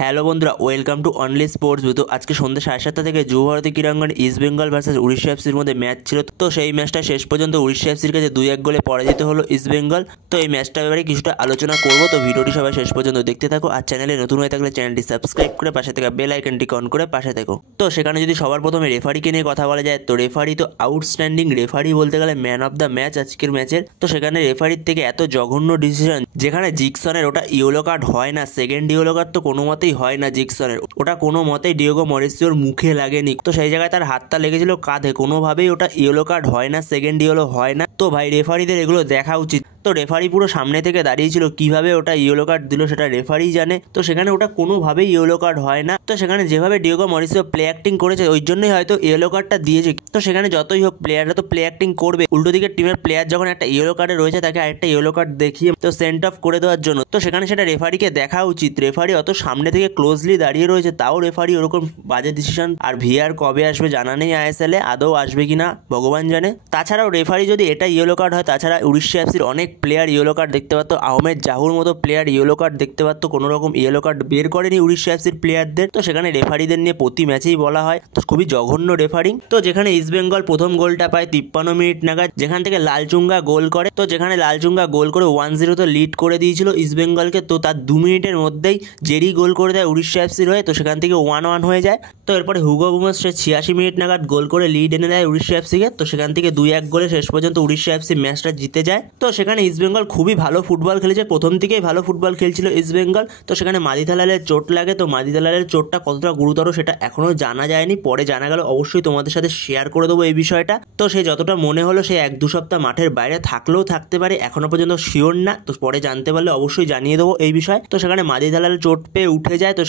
Hello বন্ধুরা, welcome to only sports view. তো আজকে সন্ধ্যে 7:30 থেকে যুব ভারতী ক্রীড়াঙ্গন ইস্ট বেঙ্গল ভার্সেস উড়িষ্যা এফসির মধ্যে ম্যাচ ছিল। তো সেই ম্যাচটা শেষ পর্যন্ত উড়িষ্যা এফসির কাছে 2-1 গোলে পরাজিত হলো ইস্ট বেঙ্গল। তো এই ম্যাচটার ব্যাপারে কিছুটা আলোচনা করবো, তো ভিডিওটি সবাই শেষ পর্যন্ত দেখতে থাকো। আর চ্যানেলে নতুন হয়ে থাকলে চ্যানেলটি সাবস্ক্রাইব করে পাশে থাকা বেল আইকনটি অন করে পাশে থাকো। তো সেখানে যদি সবার প্রথমে রেফারিকে নিয়ে কথা বলা যায়, তো রেফারি তো আউটস্ট্যান্ডিং রেফারি বলতে গেলে ম্যান অফ দ্য ম্যাচ আজকের ম্যাচের। তো সেখানে রেফারির থেকে এত জঘন্য ডিসিশন, যেখানে জিকসনের ওটা ইয়েলো কার্ড হয় না, সেকেন্ড ইয়েলো কার্ড তো কোনো মতেই হয় না জিকসনের, ওটা কোনো মতেই ডিয়েগো মরিসিওর মুখে লাগেনি। তো সেই জায়গায় তার হাতটা লেগেছিল কাঁধে, কোনোভাবেই ওটা ইয়েলো কার্ড হয় না, সেকেন্ড ইয়েলো হয় না। তো ভাই রেফারিদের এগুলো দেখা উচিত। তো রেফারি পুরো সামনে থেকে দাঁড়িয়েছিল, কিভাবে ওটা ইয়েলো কার্ড দিল সেটা রেফারি জানে। তো সেখানে ওটা কোনোভাবেই ইয়েলো কার্ড হয় না। তো সেখানে যেভাবে ডিয়েগো মরিসিও প্লে অ্যাক্টিং করেছে, ওই জন্যই হয়তো ইয়েলো কার্ডটা দিয়েছে। তো সেখানে যতই হোক প্লেয়াররা তো প্লে অ্যাক্টিং করবে, উল্টো দিকের টিমের প্লেয়ার যখন একটা ইয়েলো কার্ডে রয়েছে তাকে আরেকটা ইয়েলো কার্ড দেখিয়ে তো সেন্ট অফ করে দেওয়ার জন্য। তো সেখানে সেটা রেফারিকে দেখা উচিত। রেফারি অত সামনে থেকে ক্লোজলি দাঁড়িয়ে রয়েছে, তাও রেফারি ওরকম বাজে ডিসিশন। আর ভিআর কবে আসবে জানা নেই, আইএসএল এ আদৌ আসবে কিনা ভগবান জানে। তাছাড়াও রেফারি যদি এটা ইয়েলো কার্ড হয়, তাছাড়া উড়িষ্যা এফসির অনেক প্লেয়ার ইয়েলো কার্ড দেখতে পারতো। আহমেদ জাহুর মতো প্লেয়ার ইয়েলো কার্ড দেখতে পারতো, কোনো রকম ইয়েলো কার্ড বের করেনি উড়িষ্যা এফসির প্লেয়ারদের। তো সেখানে রেফারিদের নিয়ে প্রতি ম্যাচেই বলা হয়, তো খুবই জঘন্য রেফারিং। তো যেখানে ইস্ট বেঙ্গল প্রথম গোলটা পায় 53 মিনিট নাগাদ, যেখান থেকে লালচুঙ্গা গোল করে। তো যেখানে লালচুঙ্গা গোল করে 1-0 তো লিড করে দিয়েছিল ইস্ট বেঙ্গলকে। তো তার 2 মিনিটের মধ্যেই জেরি গোল করে দেয় উড়িষ্যা এফসির হয়ে। তো সেখান থেকে 1-1 হয়ে যায়। তো এরপরে হুগো বুমস 86 মিনিট নাগাদ গোল করে লিড এনে দেয় উড়িষ্যা এফসিকে। তো সেখান থেকে 2-1 গোলে শেষ পর্যন্ত উড়িষ্যা এফসি ম্যাচটা জিতে যায়। তো সেখানে ইস্ট বেঙ্গল খুবই ভালো ফুটবল খেলেছে, প্রথম থেকেই ভালো ফুটবল খেলছিল ইস্ট বেঙ্গল। তো সেখানে মাদি দালালের চোট লাগে। তো মাদি দালালের চোটটা কতটা গুরুতর সেটা এখনো জানা যায়নি, পরে জানা গেল। অবশ্যই তোমাদের সাথে শেয়ার করে দেবো এই বিষয়টা। তো সে যতটা মনে হলো সে 1-2 সপ্তাহ মাঠের বাইরে থাকলেও থাকতে পারে, এখনো পর্যন্ত শিওর না। তো পরে জানতে পারলে অবশ্যই জানিয়ে দেবো এই বিষয়। তো সেখানে মাদি দালাল চোট পেয়ে উঠে যায়। তো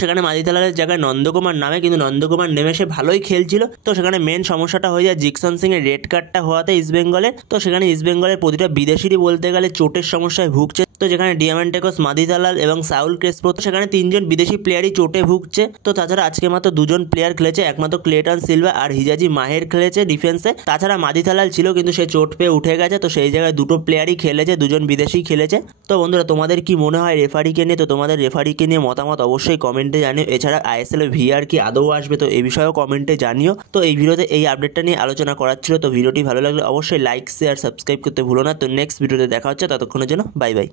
সেখানে মাদি দালালের জায়গায় নন্দকুমার নামে, কিন্তু নন্দকুমার নেমে সে ভালোই খেলছিল। তো সেখানে মেন সমস্যাটা হয়ে যায় জিকসন সিং এর রেড কার্ডটা হওয়াতে ইস্ট বেঙ্গলের। তো সেখানে ইস্ট বেঙ্গলের প্রতিটা বিদেশিরই বলতে গেলে চোটের সমস্যায় ভুগছে। তো যেখানে ডিয়ামান্টেকোস, মাদি দালাল এবং সাউল ক্রেসপো, তো সেখানে 3 জন বিদেশি প্লেয়ারই চোটে ভুগছে। তো তাছাড়া আজকে মাত্র 2 জন প্লেয়ার খেলেছে, একমাত্র ক্লেটন সিলভা আর হিজাজি মাহের খেলেছে ডিফেন্সে। তাছাড়া মাদি দালাল ছিল কিন্তু সে চোট পেয়ে উঠে গেছে। তো সেই জায়গায় 2টো প্লেয়ারই খেলেছে, 2 জন বিদেশি খেলেছে। তো বন্ধুরা, তোমাদের কি মনে হয় রেফারিকে নিয়ে? তো তোমাদের রেফারিকে নিয়ে মতামত অবশ্যই কমেন্টে জানিও। এছাড়া আইএসএল এ ভিআর কি আদৌ আসবে, তো এই বিষয়েও কমেন্টে জানিও। তো এই ভিডিওতে এই আপডেটটা নিয়ে আলোচনা করার ছিল। তো ভিডিওটি ভালো লাগলে অবশ্যই লাইক, শেয়ার, সাবস্ক্রাইব করতে ভুলো না। তো নেক্সট ভিডিওতে দেখা হচ্ছে, ততক্ষণের জন্য বাই বাই।